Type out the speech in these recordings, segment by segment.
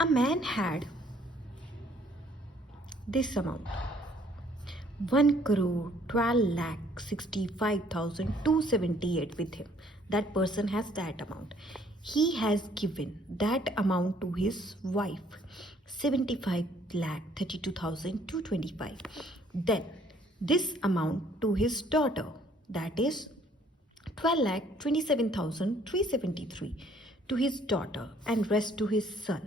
A man had this amount, 1,12,65,278 with him. That person has that amount. He has given that amount to his wife, 75,32,225. Then this amount to his daughter, that is 12,27,373 to his daughter, and rest to his son.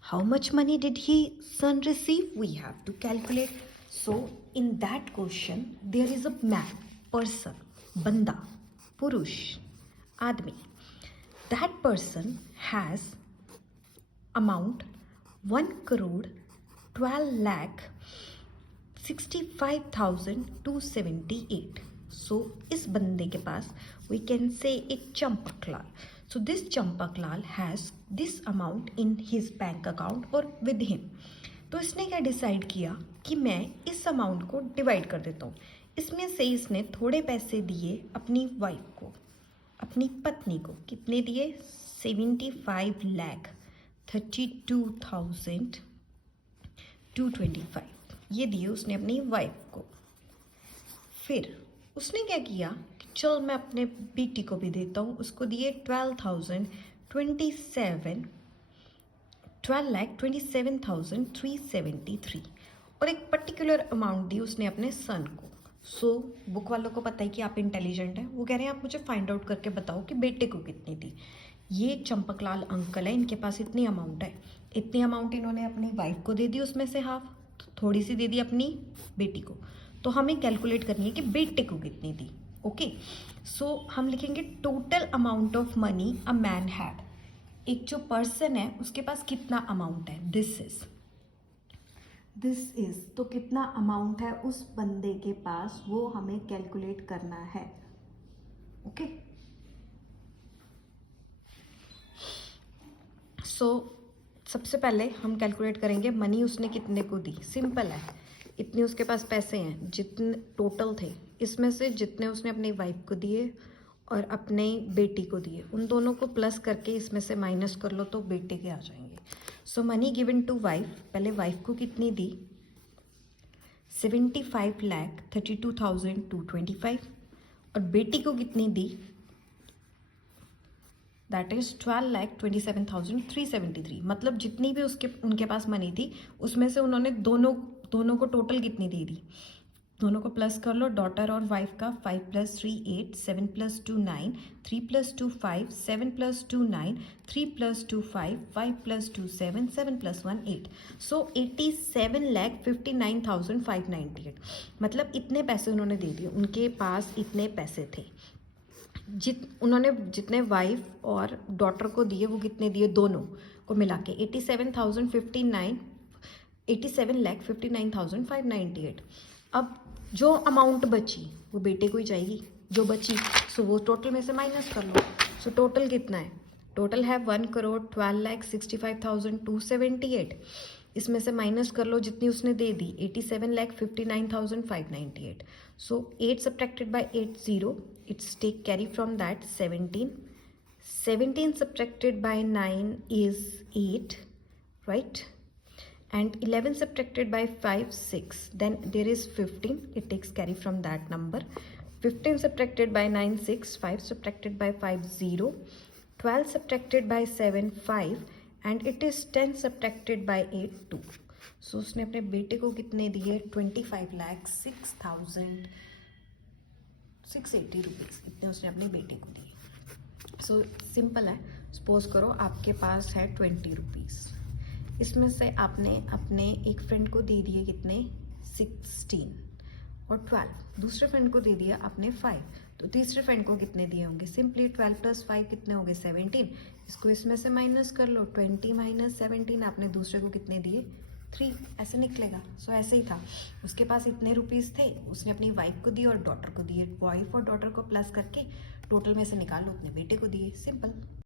How much money did his son receive? We have to calculate. So in that question there is a man, person, banda, purush, admi. That person has amount 1,12,65,278. So इस बंदे के पास we can say एक चंपक लाल. So this Champak Lal has this amount in his bank account or with him. तो इसने क्या decide किया कि मैं इस अमाउंट को डिवाइड कर देता हूँ. इसमें से इसने थोड़े पैसे दिए अपनी वाइफ को, अपनी पत्नी को. कितने दिए? 75,32,225 ये दिए उसने अपनी वाइफ को. फिर उसने क्या किया कि चल मैं अपने बेटी को भी देता हूँ. उसको दिए 12,27,373 और एक पर्टिकुलर अमाउंट दी उसने अपने सन को. सो बुक वालों को पता है कि आप इंटेलिजेंट हैं. वो कह रहे हैं आप मुझे फाइंड आउट करके बताओ कि बेटे को कितनी दी. ये चंपकलाल अंकल है, इनके पास इतनी अमाउंट है. इतनी अमाउंट इन्होंने अपनी वाइफ को दे दी, उसमें से हाफ थोड़ी सी दे दी अपनी बेटी को. तो हमें कैलकुलेट करनी है कि बेटे को कितनी दी. ओके, सो हम लिखेंगे total amount of money a man had. एक जो पर्सन है उसके पास कितना अमाउंट है, दिस इज. तो कितना अमाउंट है उस बंदे के पास वो हमें कैलकुलेट करना है. ओके, सो सबसे पहले हम कैलकुलेट करेंगे मनी उसने कितने को दी. सिंपल है, इतने उसके पास पैसे हैं जितने टोटल थे, इसमें से जितने उसने अपनी वाइफ को दिए और अपने बेटी को दिए उन दोनों को प्लस करके इसमें से माइनस कर लो तो बेटे के आ जाएंगे. सो मनी गिवन टू वाइफ, पहले वाइफ को कितनी दी? 75,32,225 और बेटी को कितनी दी? That is 12,27,373. मतलब जितनी भी उनके पास मनी थी उसमें से उन्होंने दोनों को टोटल कितनी दे दी. दोनों को प्लस कर लो, डॉटर और वाइफ का. 5 + 3 8, 7 + 2 9, 3 + 2 5, 7 + 2 9, 3 + 2 5, 5 + 2 7, 7 + 1 8. सो 87,59,598. मतलब इतने पैसे उन्होंने दे दिए. उनके पास इतने पैसे थे. उन्होंने जितने वाइफ और डॉटर को दिए वो कितने दिए दोनों को मिला के 87,59,598. अब जो अमाउंट बची वो बेटे को ही जाएगी जो बची. सो वो टोटल में से माइनस कर लो. सो टोटल कितना है? टोटल है 1,12,65,278. इसमें से माइनस कर लो जितनी उसने दे दी 87,59,598. So 8 subtracted by 8 0. It's take carry from that 17. 17 subtracted by 9 is 8, right? And 11 subtracted by 5 6, then there is 15. It takes carry from that number. 15 subtracted by 9 6, 5 subtracted by 5 0, 12 subtracted by 7 5, and it is 10 subtracted by 8 2. So उसने अपने बेटे को कितने दिए? 25,06,680 rupees. इतने उसने अपने बेटे को दिए. सो सिंपल है. सपोज करो आपके पास है 20 रुपीज़. इसमें से आपने अपने एक फ्रेंड को दे दिए कितने? 16 और 12. दूसरे फ्रेंड को दे दिया आपने 5. तो तीसरे फ्रेंड को कितने दिए होंगे? सिंपली 12 + 5 कितने हो गए? 17. इसको इसमें से माइनस कर लो. 20 - 17 आपने दूसरे को कितने दिए? 3. ऐसे निकलेगा. सो ऐसे ही था. उसके पास इतने रुपीज़ थे, उसने अपनी वाइफ को दिए और डॉटर को दिए. वाइफ और डॉटर को प्लस करके टोटल में से निकालो, अपने बेटे को दिए. सिंपल.